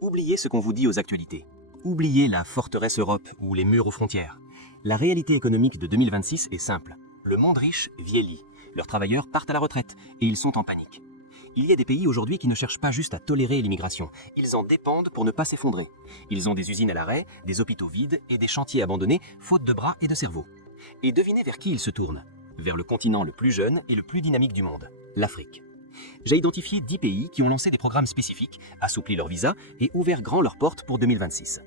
Oubliez ce qu'on vous dit aux actualités. Oubliez la forteresse Europe ou les murs aux frontières. La réalité économique de 2026 est simple. Le monde riche vieillit, leurs travailleurs partent à la retraite et ils sont en panique. Il y a des pays aujourd'hui qui ne cherchent pas juste à tolérer l'immigration, ils en dépendent pour ne pas s'effondrer. Ils ont des usines à l'arrêt, des hôpitaux vides et des chantiers abandonnés, faute de bras et de cerveau. Et devinez vers qui ils se tournent? Vers le continent le plus jeune et le plus dynamique du monde, l'Afrique. J'ai identifié 10 pays qui ont lancé des programmes spécifiques, assoupli leurs visas et ouvert grand leurs portes pour 2026.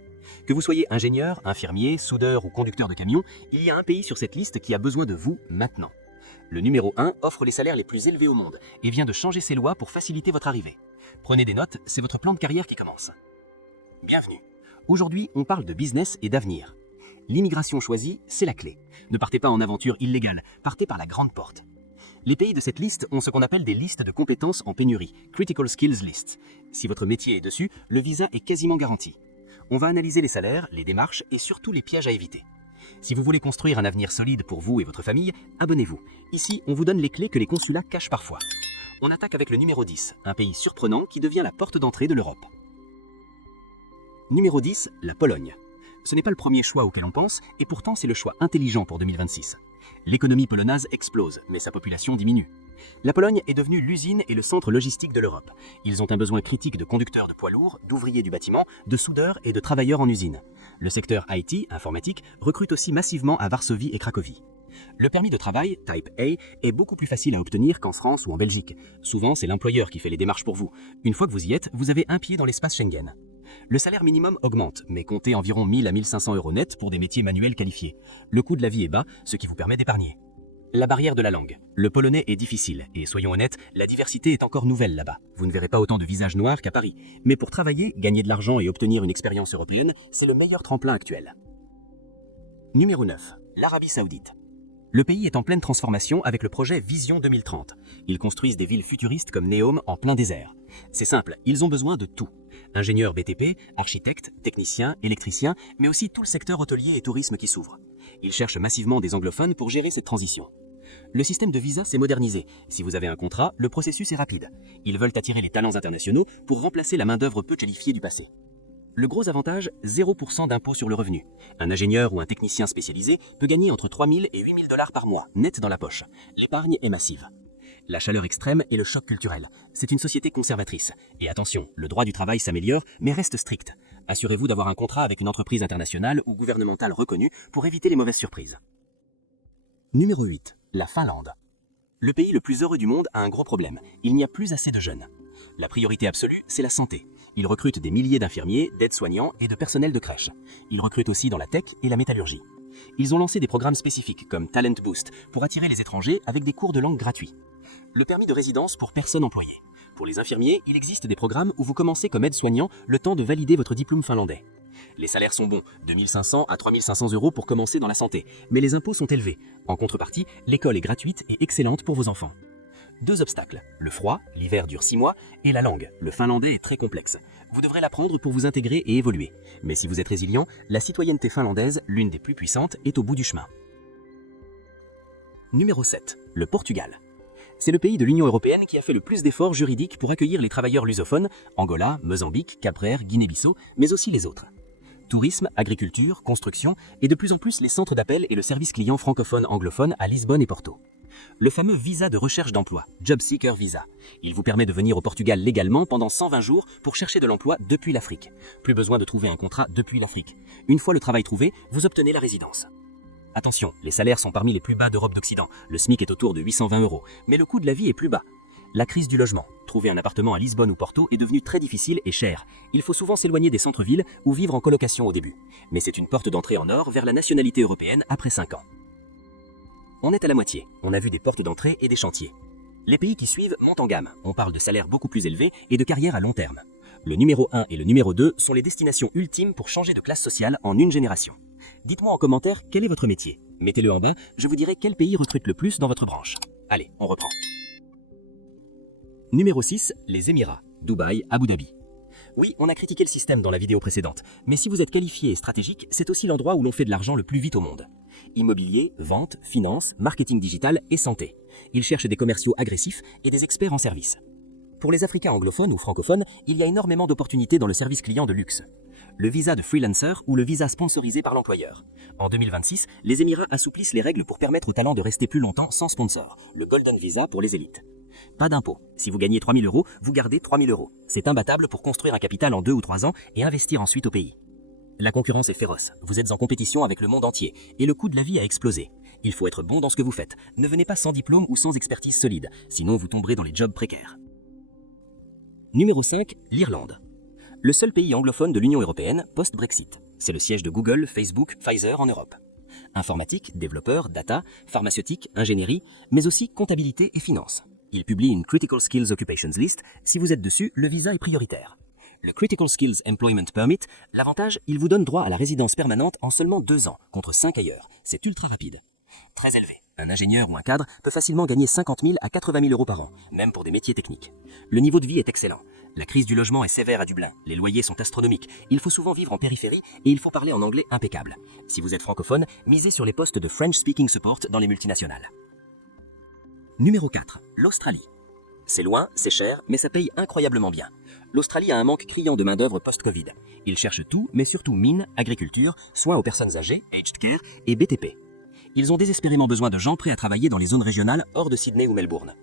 Que vous soyez ingénieur, infirmier, soudeur ou conducteur de camion, il y a un pays sur cette liste qui a besoin de vous maintenant. Le numéro 1 offre les salaires les plus élevés au monde et vient de changer ses lois pour faciliter votre arrivée. Prenez des notes, c'est votre plan de carrière qui commence. Bienvenue. Aujourd'hui, on parle de business et d'avenir. L'immigration choisie, c'est la clé. Ne partez pas en aventure illégale, partez par la grande porte. Les pays de cette liste ont ce qu'on appelle des listes de compétences en pénurie, Critical Skills List. Si votre métier est dessus, le visa est quasiment garanti. On va analyser les salaires, les démarches et surtout les pièges à éviter. Si vous voulez construire un avenir solide pour vous et votre famille, abonnez-vous. Ici, on vous donne les clés que les consulats cachent parfois. On attaque avec le numéro 10, un pays surprenant qui devient la porte d'entrée de l'Europe. Numéro 10, la Pologne. Ce n'est pas le premier choix auquel on pense, et pourtant c'est le choix intelligent pour 2026. L'économie polonaise explose, mais sa population diminue. La Pologne est devenue l'usine et le centre logistique de l'Europe. Ils ont un besoin critique de conducteurs de poids lourds, d'ouvriers du bâtiment, de soudeurs et de travailleurs en usine. Le secteur IT, informatique, recrute aussi massivement à Varsovie et Cracovie. Le permis de travail, Type A, est beaucoup plus facile à obtenir qu'en France ou en Belgique. Souvent, c'est l'employeur qui fait les démarches pour vous. Une fois que vous y êtes, vous avez un pied dans l'espace Schengen. Le salaire minimum augmente, mais comptez environ 1000 à 1500 € net pour des métiers manuels qualifiés. Le coût de la vie est bas, ce qui vous permet d'épargner. La barrière de la langue. Le polonais est difficile, et soyons honnêtes, la diversité est encore nouvelle là-bas. Vous ne verrez pas autant de visages noirs qu'à Paris. Mais pour travailler, gagner de l'argent et obtenir une expérience européenne, c'est le meilleur tremplin actuel. Numéro 9. L'Arabie Saoudite. Le pays est en pleine transformation avec le projet Vision 2030. Ils construisent des villes futuristes comme Neom en plein désert. C'est simple, ils ont besoin de tout. Ingénieurs BTP, architectes, techniciens, électriciens, mais aussi tout le secteur hôtelier et tourisme qui s'ouvre. Ils cherchent massivement des anglophones pour gérer cette transition. Le système de visa s'est modernisé. Si vous avez un contrat, le processus est rapide. Ils veulent attirer les talents internationaux pour remplacer la main-d'œuvre peu qualifiée du passé. Le gros avantage, 0% d'impôt sur le revenu. Un ingénieur ou un technicien spécialisé peut gagner entre 3000 et 8000 $ par mois, net dans la poche. L'épargne est massive. La chaleur extrême et le choc culturel. C'est une société conservatrice. Et attention, le droit du travail s'améliore, mais reste strict. Assurez-vous d'avoir un contrat avec une entreprise internationale ou gouvernementale reconnue pour éviter les mauvaises surprises. Numéro 8. La Finlande. Le pays le plus heureux du monde a un gros problème. Il n'y a plus assez de jeunes. La priorité absolue, c'est la santé. Ils recrutent des milliers d'infirmiers, d'aides-soignants et de personnel de crèche. Ils recrutent aussi dans la tech et la métallurgie. Ils ont lancé des programmes spécifiques comme Talent Boost pour attirer les étrangers avec des cours de langue gratuits. Le permis de résidence pour personnes employées. Pour les infirmiers, il existe des programmes où vous commencez comme aide-soignant le temps de valider votre diplôme finlandais. Les salaires sont bons, de 1500 à 3500 € pour commencer dans la santé, mais les impôts sont élevés. En contrepartie, l'école est gratuite et excellente pour vos enfants. 2 obstacles, le froid, l'hiver dure 6 mois, et la langue, le finlandais est très complexe. Vous devrez l'apprendre pour vous intégrer et évoluer. Mais si vous êtes résilient, la citoyenneté finlandaise, l'une des plus puissantes, est au bout du chemin. Numéro 7. Le Portugal. C'est le pays de l'Union européenne qui a fait le plus d'efforts juridiques pour accueillir les travailleurs lusophones, Angola, Mozambique, Cap-Vert, Guinée-Bissau, mais aussi les autres. Tourisme, agriculture, construction, et de plus en plus les centres d'appel et le service client francophone-anglophone à Lisbonne et Porto. Le fameux visa de recherche d'emploi, Job Seeker Visa. Il vous permet de venir au Portugal légalement pendant 120 jours pour chercher de l'emploi depuis l'Afrique. Plus besoin de trouver un contrat depuis l'Afrique. Une fois le travail trouvé, vous obtenez la résidence. Attention, les salaires sont parmi les plus bas d'Europe d'Occident. Le SMIC est autour de 820 €, mais le coût de la vie est plus bas. La crise du logement. Trouver un appartement à Lisbonne ou Porto est devenu très difficile et cher. Il faut souvent s'éloigner des centres-villes ou vivre en colocation au début. Mais c'est une porte d'entrée en or vers la nationalité européenne après 5 ans. On est à la moitié. On a vu des portes d'entrée et des chantiers. Les pays qui suivent montent en gamme. On parle de salaires beaucoup plus élevés et de carrières à long terme. Le numéro 1 et le numéro 2 sont les destinations ultimes pour changer de classe sociale en une génération. Dites-moi en commentaire quel est votre métier. Mettez-le en bas, je vous dirai quel pays recrute le plus dans votre branche. Allez, on reprend. Numéro 6, les Émirats, Dubaï, Abu Dhabi. Oui, on a critiqué le système dans la vidéo précédente, mais si vous êtes qualifié et stratégique, c'est aussi l'endroit où l'on fait de l'argent le plus vite au monde. Immobilier, vente, finance, marketing digital et santé. Ils cherchent des commerciaux agressifs et des experts en service. Pour les Africains anglophones ou francophones, il y a énormément d'opportunités dans le service client de luxe. Le visa de freelancer ou le visa sponsorisé par l'employeur. En 2026, les Émirats assouplissent les règles pour permettre aux talents de rester plus longtemps sans sponsor, le Golden Visa pour les élites. Pas d'impôt. Si vous gagnez 3 000 €, vous gardez 3 000 €. C'est imbattable pour construire un capital en 2 ou 3 ans et investir ensuite au pays. La concurrence est féroce, vous êtes en compétition avec le monde entier et le coût de la vie a explosé. Il faut être bon dans ce que vous faites. Ne venez pas sans diplôme ou sans expertise solide, sinon vous tomberez dans les jobs précaires. Numéro 5, l'Irlande. Le seul pays anglophone de l'Union européenne post-Brexit. C'est le siège de Google, Facebook, Pfizer en Europe. Informatique, développeur, data, pharmaceutique, ingénierie, mais aussi comptabilité et finance. Il publie une Critical Skills Occupations List. Si vous êtes dessus, le visa est prioritaire. Le Critical Skills Employment Permit, l'avantage, il vous donne droit à la résidence permanente en seulement 2 ans, contre 5 ailleurs. C'est ultra rapide. Très élevé. Un ingénieur ou un cadre peut facilement gagner 50 000 à 80 000 € par an, même pour des métiers techniques. Le niveau de vie est excellent. La crise du logement est sévère à Dublin. Les loyers sont astronomiques. Il faut souvent vivre en périphérie et il faut parler en anglais impeccable. Si vous êtes francophone, misez sur les postes de French Speaking Support dans les multinationales. Numéro 4. L'Australie. C'est loin, c'est cher, mais ça paye incroyablement bien. L'Australie a un manque criant de main-d'œuvre post-Covid. Ils cherchent tout, mais surtout mines, agriculture, soins aux personnes âgées, aged care et BTP. Ils ont désespérément besoin de gens prêts à travailler dans les zones régionales hors de Sydney ou Melbourne.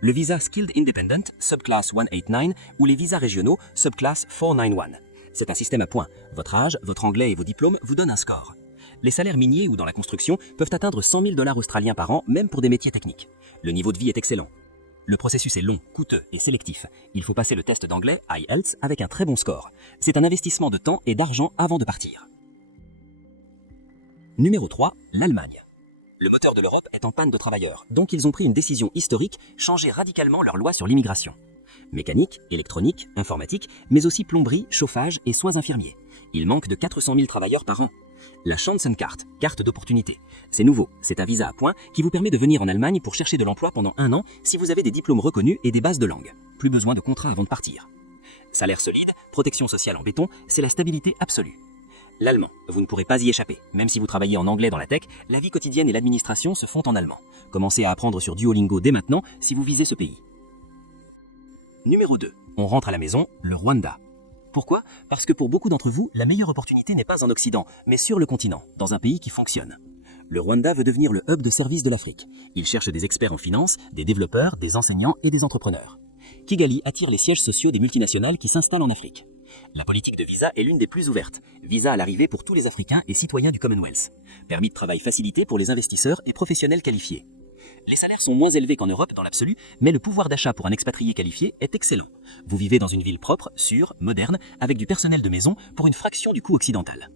Le visa Skilled Independent, Subclass 189 ou les visas régionaux, Subclass 491. C'est un système à points. Votre âge, votre anglais et vos diplômes vous donnent un score. Les salaires miniers ou dans la construction peuvent atteindre 100 000 $ australiens par an, même pour des métiers techniques. Le niveau de vie est excellent. Le processus est long, coûteux et sélectif. Il faut passer le test d'anglais IELTS avec un très bon score. C'est un investissement de temps et d'argent avant de partir. Numéro 3, l'Allemagne. Le moteur de l'Europe est en panne de travailleurs, donc ils ont pris une décision historique, changer radicalement leur loi sur l'immigration. Mécanique, électronique, informatique, mais aussi plomberie, chauffage et soins infirmiers. Il manque de 400 000 travailleurs par an. La Chancenkarte, carte d'opportunité. C'est nouveau, c'est un visa à points qui vous permet de venir en Allemagne pour chercher de l'emploi pendant 1 an si vous avez des diplômes reconnus et des bases de langue. Plus besoin de contrat avant de partir. Salaire solide, protection sociale en béton, c'est la stabilité absolue. L'allemand, vous ne pourrez pas y échapper. Même si vous travaillez en anglais dans la tech, la vie quotidienne et l'administration se font en allemand. Commencez à apprendre sur Duolingo dès maintenant si vous visez ce pays. Numéro 2. On rentre à la maison, le Rwanda. Pourquoi? Parce que pour beaucoup d'entre vous, la meilleure opportunité n'est pas en Occident, mais sur le continent, dans un pays qui fonctionne. Le Rwanda veut devenir le hub de service de l'Afrique. Il cherche des experts en finance, des développeurs, des enseignants et des entrepreneurs. Kigali attire les sièges sociaux des multinationales qui s'installent en Afrique. La politique de visa est l'une des plus ouvertes. Visa à l'arrivée pour tous les Africains et citoyens du Commonwealth. Permis de travail facilité pour les investisseurs et professionnels qualifiés. Les salaires sont moins élevés qu'en Europe dans l'absolu, mais le pouvoir d'achat pour un expatrié qualifié est excellent. Vous vivez dans une ville propre, sûre, moderne, avec du personnel de maison pour une fraction du coût occidental.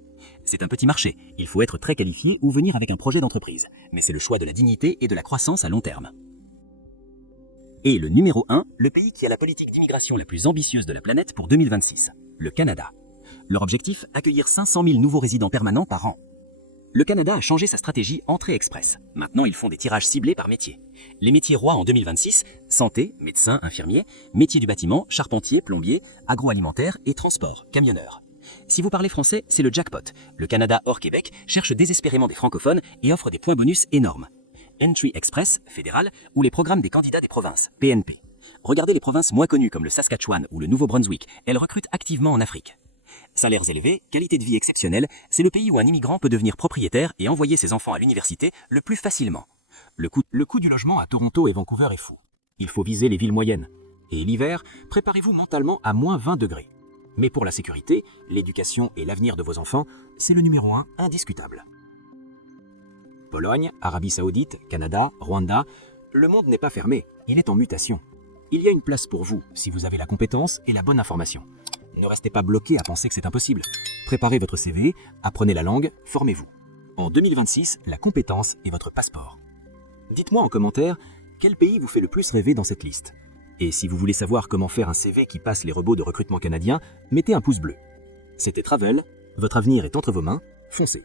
C'est un petit marché, il faut être très qualifié ou venir avec un projet d'entreprise, mais c'est le choix de la dignité et de la croissance à long terme. Et le numéro 1, le pays qui a la politique d'immigration la plus ambitieuse de la planète pour 2026, le Canada. Leur objectif, accueillir 500 000 nouveaux résidents permanents par an. Le Canada a changé sa stratégie entrée express. Maintenant, ils font des tirages ciblés par métier. Les métiers rois en 2026, santé, médecin, infirmier, métier du bâtiment, charpentier, plombier, agroalimentaire et transport, camionneur. Si vous parlez français, c'est le jackpot. Le Canada hors Québec cherche désespérément des francophones et offre des points bonus énormes. Entry Express, fédéral, ou les programmes des candidats des provinces, PNP. Regardez les provinces moins connues comme le Saskatchewan ou le Nouveau-Brunswick, elles recrutent activement en Afrique. Salaires élevés, qualité de vie exceptionnelle, c'est le pays où un immigrant peut devenir propriétaire et envoyer ses enfants à l'université le plus facilement. Le coût du logement à Toronto et Vancouver est fou. Il faut viser les villes moyennes. Et l'hiver, préparez-vous mentalement à moins 20 degrés. Mais pour la sécurité, l'éducation et l'avenir de vos enfants, c'est le numéro 1 indiscutable. Pologne, Arabie Saoudite, Canada, Rwanda, le monde n'est pas fermé, il est en mutation. Il y a une place pour vous si vous avez la compétence et la bonne information. Ne restez pas bloqué à penser que c'est impossible. Préparez votre CV, apprenez la langue, formez-vous. En 2026, la compétence est votre passeport. Dites-moi en commentaire quel pays vous fait le plus rêver dans cette liste. Et si vous voulez savoir comment faire un CV qui passe les robots de recrutement canadiens, mettez un pouce bleu. C'était Travel, votre avenir est entre vos mains, foncez.